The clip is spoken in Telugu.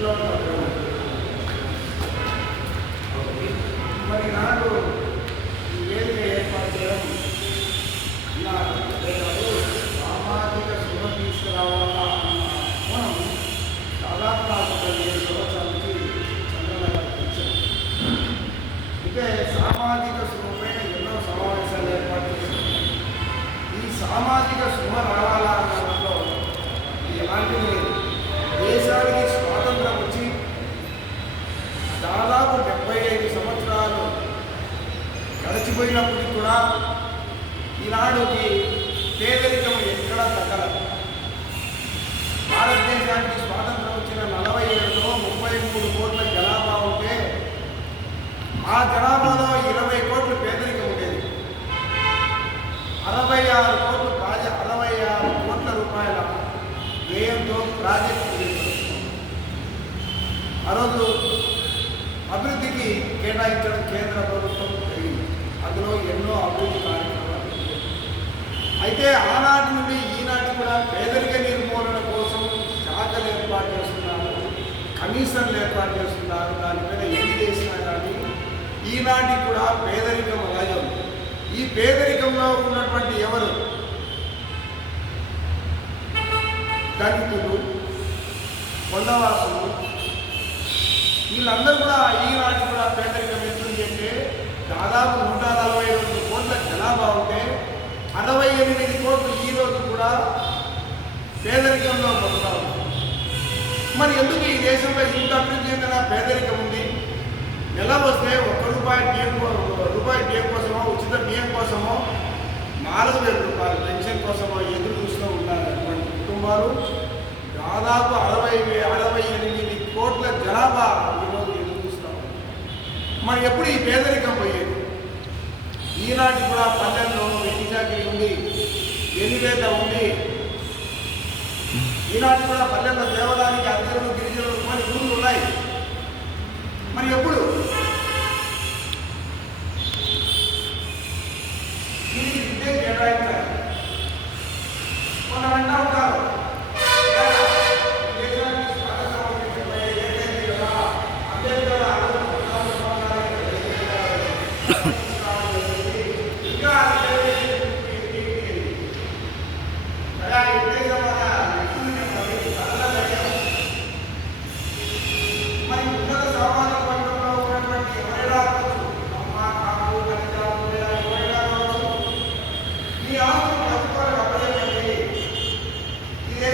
ఇంట్లో మరి నాడు ఈ వేదిక ఏర్పాటు చేయడం సామాజిక శుభ తీసుకురావాలా అన్న కోణం దాదాపు నాకు 17 సంవత్సరాల నుంచి చంద్రబాబు వచ్చారు. అయితే సామాజిక శుభపైన ఎన్నో సమావేశాలు ఏర్పాటు చేశారు. ఈ సామాజిక శుభ రావాలా అన్న దాంట్లో ఎలాంటివి లేదు. దేశానికి స్వాతంత్రం వచ్చి దాదాపు 75 సంవత్సరాలు గడిచిపోయినప్పటికీ కూడా ఈనాడుకి పేదరికం ఎక్కడా తగ్గలేదు. భారతదేశానికి స్వాతంత్రం వచ్చిన 47లో 33 కోట్ల జనాభా ఉంటే ఆ జనాభాలో 20 కోట్ల పేదరికం ఉండేది. 66 కోట్ల రూపాయల వ్యయంతో ప్రాజెక్టు ఆ రోజు అభివృద్ధికి కేటాయించడం కేంద్ర ప్రభుత్వం జరిగింది. అందులో ఎన్నో అభివృద్ధి కార్యక్రమాలు. అయితే ఆనాటి నుండి ఈనాటి కూడా పేదరిక నిర్మూలన కోసం శాఖలు ఏర్పాటు చేస్తున్నారు, కమిషన్లు ఏర్పాటు చేస్తున్నారు. దానిపైన ఏది చేసినా కానీ ఈనాటి కూడా పేదరికం అలాగే ఉంది. ఈ పేదరికంలో ఉన్నటువంటి ఎవరు దళితులు, కొండవాసులు, వీళ్ళందరూ కూడా ఈనాటి కూడా పేదరికం ఎత్తుంది. అంటే దాదాపు 142 కోట్ల జనాభా ఉంటే 68 కోట్లు ఈరోజు కూడా పేదరికంలో బతుకుతా ఉంది. మరి ఎందుకు ఈ దేశంలో ఇంత అభివృద్ధి చెందిన పేదరికం ఉంది? నెల వస్తే రూపాయి బియ్యం కోసమో, ఉచిత బియ్యం కోసమో, 4,000 రూపాయలు పెన్షన్ కోసమో ఎదురు చూస్తూ ఉన్నటువంటి కుటుంబాలు దాదాపు 68 కోట్ల జనాభా ఈరోజు ఎదురు చూస్తాం. మరి ఎప్పుడు ఈ పేదరికం పోయేది? ఈనాటి కూడా పల్లెల్లో వెట్టి చాకిరీ ఉంది, ఎన్నివేత ఉంది. ఈనాటి కూడా పల్లెల్లో దేవాలయానికి అద్దెలు, గిరిజనులు మరి ఊళ్ళు ఉన్నాయి. మరి ఎప్పుడు